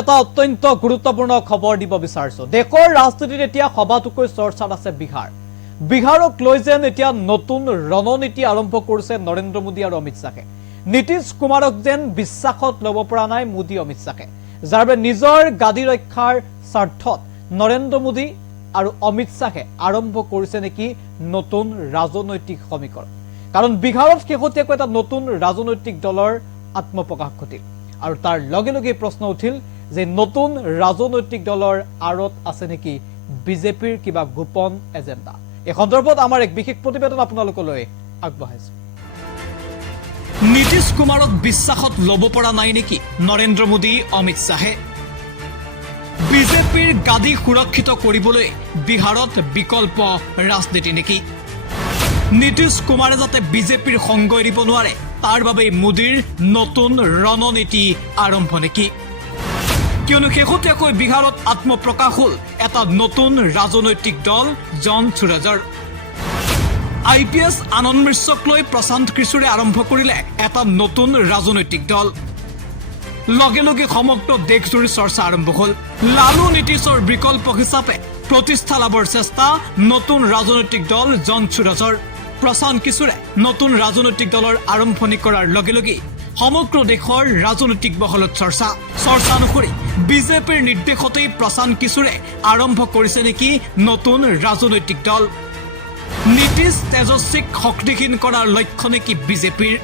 এটা অত্যন্ত গুৰুত্বপূৰ্ণ খবৰ দিব বিচাৰিছো। দেশৰ ৰাজনীতিত এতিয়া সবাতোকৈ চৰ্চাত আছে বিহাৰ। বিহাৰক লৈ যেন এতিয়া নতুন ৰণনীতি আৰম্ভ কৰিছে নৰেন্দ্ৰ মোদী আৰু অমিত শ্বাহে। নীতিশ কুমাৰক যেন বিশ্বাসত ল'ব পৰা নাই মোদী অমিত শ্বাহে, যাৰ বাবে নিজৰ গাদী ৰক্ষাৰ স্বাৰ্থত নৰেন্দ্ৰ মোদী আৰু অমিত শ্বাহে আৰম্ভ কৰিছে নেকি নতুন ৰাজনৈতিক সমীকৰণ। কাৰণ বিহাৰত শেহতীয়াকৈ এটা নতুন ৰাজনৈতিক দলৰ আত্মপ্ৰকাশ ঘটিল আৰু তাৰ লগে লগে প্ৰশ্ন উঠিল যে নতুন ৰাজনৈতিক দলৰ আঁৰত আছে নেকি বিজেপিৰ কিবা গোপন এজেণ্ডা। এই সন্দৰ্ভত আমাৰ এক বিশেষ প্ৰতিবেদন আপোনালোকলৈ আগবঢ়াইছো। নীতিশ কুমাৰক বিশ্বাসত ল'ব পৰা নাই নেকি নৰেন্দ্ৰ মোদী অমিত শ্বাহে। বিজেপিৰ গাদী সুৰক্ষিত কৰিবলৈ বিহাৰত বিকল্প ৰাজনীতি নেকি। নীতিশ কুমাৰে যাতে বিজেপিৰ সংগ এৰিব নোৱাৰে তাৰ বাবে মোদীৰ নতুন ৰণনীতি আৰম্ভ নেকি। কিয়নো শেহতীয়াকৈ বিহাৰত আত্মপ্ৰকাশ হ'ল এটা নতুন ৰাজনৈতিক দল জন সুৰাজৰ। IPS আনন্দ মিশ্ৰক লৈ প্ৰশান্ত কিশোৰে আৰম্ভ কৰিলে এটা নতুন ৰাজনৈতিক দল। লগে লগে সমগ্ৰ দেশজুৰি চৰ্চা আৰম্ভ হ'ল। লালু নীতিশৰ বিকল্প হিচাপে প্ৰতিষ্ঠা লাভৰ চেষ্টা নতুন ৰাজনৈতিক দল জন সুৰাজৰ। প্ৰশান্ত কিশোৰে নতুন ৰাজনৈতিক দলৰ আৰম্ভণি কৰাৰ লগে লগে সমগ্ৰ দেশৰ ৰাজনৈতিক মহলত চৰ্চা অনুসৰি বিজেপিৰ নিৰ্দেশতেই প্ৰশান্ত কিশোৰে আৰম্ভ কৰিছে নেকি নতুন ৰাজনৈতিক দল। নীতিশ তেজস্বীক শক্তিহীন কৰাৰ লক্ষ্য নেকি বিজেপিৰ।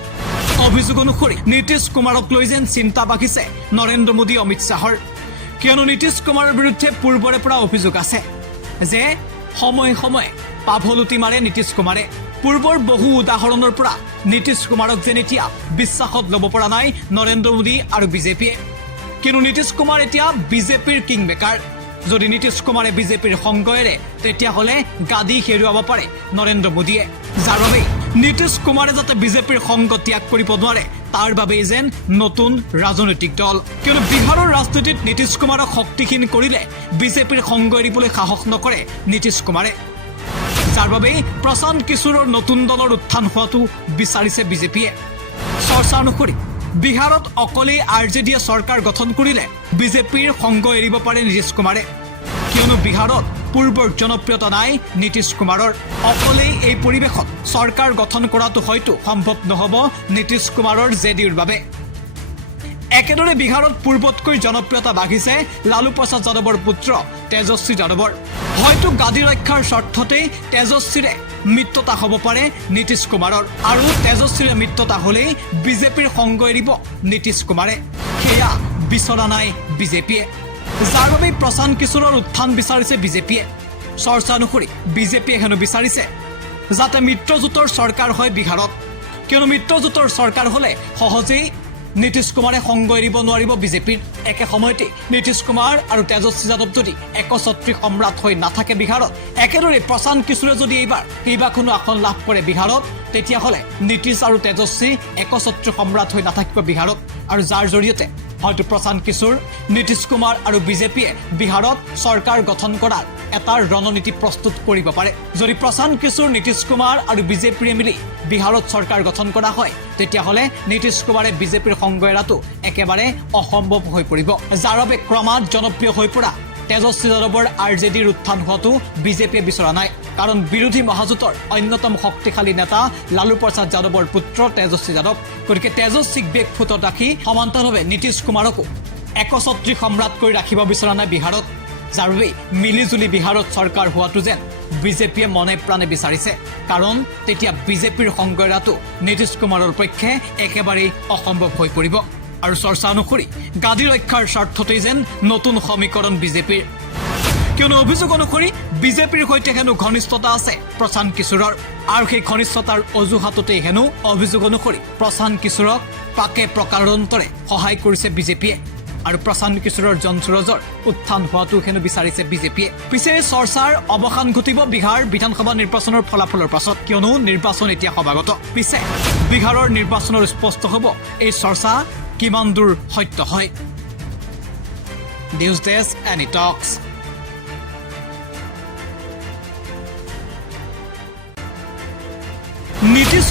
অভিযোগ অনুসৰি নীতিশ কুমাৰক লৈ যেন চিন্তা বাঢ়িছে নৰেন্দ্ৰ মোদী অমিত শ্বাহৰ। কিয়নো নীতিশ কুমাৰৰ বিৰুদ্ধে পূৰ্বৰে পৰা অভিযোগ আছে যে সময়ে সময়ে পাভলুটি মাৰে নীতিশ কুমাৰে। পূৰ্বৰ বহু উদাহৰণৰ পৰা নীতিশ কুমাৰক যেন এতিয়া বিশ্বাসত ল'ব পৰা নাই নৰেন্দ্ৰ মোদী আৰু বিজেপিয়ে। কিন্তু নীতিশ কুমাৰ এতিয়া বিজেপিৰ কিং মেকাৰ। যদি নীতিশ কুমাৰে বিজেপিৰ সংগ এৰে তেতিয়াহ'লে গাদী হেৰুৱাব পাৰে নৰেন্দ্ৰ মোদীয়ে, যাৰ বাবে নীতিশ কুমাৰে যাতে বিজেপিৰ সংগ ত্যাগ কৰিব নোৱাৰে তাৰ বাবেই যেন নতুন ৰাজনৈতিক দল। কিয়নো বিহাৰৰ ৰাজনীতিত নীতিশ কুমাৰক শক্তিহীন কৰিলে বিজেপিৰ সংগ এৰিবলৈ সাহস নকৰে নীতিশ কুমাৰে, যাৰ বাবে প্ৰশান্ত কিশোৰৰ নতুন দলৰ উত্থান হোৱাটো বিচাৰিছে বিজেপিয়ে। চৰ্চা অনুসৰি বিহাৰত অকলেই RJDয়ে চৰকাৰ গঠন কৰিলে বিজেপিৰ সংগ এৰিব পাৰে নীতিশ কুমাৰে। কিয়নো বিহাৰত পূৰ্বৰ জনপ্ৰিয়তা নাই নীতিশ কুমাৰৰ। অকলেই এই পৰিৱেশত চৰকাৰ গঠন কৰাটো হয়তো সম্ভৱ নহ'ব নীতিশ কুমাৰৰ JDUৰ বাবে। একেদৰে বিহাৰত পূৰ্বতকৈ জনপ্ৰিয়তা বাঢ়িছে লালু প্ৰসাদ যাদৱৰ পুত্ৰ তেজস্বী যাদৱৰ। হয়তো গাদী ৰক্ষাৰ স্বাৰ্থতেই তেজস্বীৰে মিত্ৰতা হ'ব পাৰে নীতিশ কুমাৰৰ, আৰু তেজস্বীৰে মিত্ৰতা হ'লেই বিজেপিৰ সংগ এৰিব নীতিশ কুমাৰে। সেয়া বিচৰা নাই বিজেপিয়ে, যাৰ বাবে প্ৰশান্ত কিশোৰৰ উত্থান বিচাৰিছে বিজেপিয়ে। চৰ্চা অনুসৰি বিজেপিয়ে হেনো বিচাৰিছে যাতে মিত্ৰজোঁটৰ চৰকাৰ হয় বিহাৰত। কিয়নো মিত্ৰজোঁটৰ চৰকাৰ হ'লে সহজেই নীতিশ কুমাৰে সংগ এৰিব নোৱাৰিব বিজেপিৰ। একে সময়তে নীতিশ কুমাৰ আৰু তেজস্বী যাদৱ যদি একছত্ৰী সম্ৰাট হৈ নাথাকে বিহাৰত, একেদৰে প্ৰশান্ত কিশোৰে যদি এইবাৰ কেইবাখনো আসন লাভ কৰে বিহাৰত, তেতিয়াহ'লে নীতিশ আৰু তেজস্বী একছত্ৰী সম্ৰাট হৈ নাথাকিব বিহাৰত, আৰু যাৰ জৰিয়তে হয়তো প্ৰশান্ত কিশোৰ, নীতিশ কুমাৰ আৰু বিজেপিয়ে বিহাৰত চৰকাৰ গঠন কৰাৰ এটা ৰণনীতি প্ৰস্তুত কৰিব পাৰে। যদি প্ৰশান্ত কিশোৰ, নীতিশ কুমাৰ আৰু বিজেপিয়ে মিলি বিহাৰত চৰকাৰ গঠন কৰা হয় তেতিয়াহ'লে নীতিশ কুমাৰে বিজেপিৰ সংগ এৰাটো একেবাৰে অসম্ভৱ হৈ পৰিব, যাৰ বাবে ক্ৰমাৎ জনপ্ৰিয় হৈ পৰা তেজস্বী যাদৱৰ RJDৰ উত্থান হোৱাটো বিজেপিয়ে বিচৰা নাই। কাৰণ বিৰোধী মহাজোঁটৰ অন্যতম শক্তিশালী নেতা লালু প্ৰসাদ যাদৱৰ পুত্ৰ তেজস্বী যাদৱ। গতিকে তেজস্বীক বেকফুটত ৰাখি সমান্তৰালভাৱে নীতিশ কুমাৰকো একছত্ৰী সম্ৰাট কৰি ৰাখিব বিচৰা নাই বিহাৰত, যাৰ বাবে মিলিজুলি বিহাৰত চৰকাৰ হোৱাটো যেন বিজেপিয়ে মনে প্ৰাণে বিচাৰিছে। কাৰণ তেতিয়া বিজেপিৰ সংগ এৰাটো নীতিশ কুমাৰৰ পক্ষে একেবাৰেই অসম্ভৱ হৈ পৰিব। আৰু চৰ্চা অনুসৰি গাদী ৰক্ষাৰ স্বাৰ্থতেই যেন নতুন সমীকৰণ বিজেপিৰ। কিয়নো অভিযোগ অনুসৰি বিজেপিৰ সৈতে হেনো ঘনিষ্ঠতা আছে প্ৰশান্ত কিশোৰৰ, আৰু সেই ঘনিষ্ঠতাৰ অজুহাততেই হেনো অভিযোগ অনুসৰি প্ৰশান্ত কিশোৰক পাকে প্ৰকাৰান্তৰে সহায় কৰিছে বিজেপিয়ে, আৰু প্ৰশান্ত কিশোৰৰ জন সুৰাজৰ উত্থান হোৱাটো হেনো বিচাৰিছে বিজেপিয়ে। পিছে চৰ্চাৰ অৱসান ঘটিব বিহাৰ বিধানসভা নিৰ্বাচনৰ ফলাফলৰ পাছত, কিয়নো নিৰ্বাচন এতিয়া সমাগত। পিছে বিহাৰৰ নিৰ্বাচনৰ স্পষ্ট হ'ব এই চৰ্চা কিমান দূৰ সত্য হয়। নিউজ ডেস্ক এনি টক্স। নীতিশ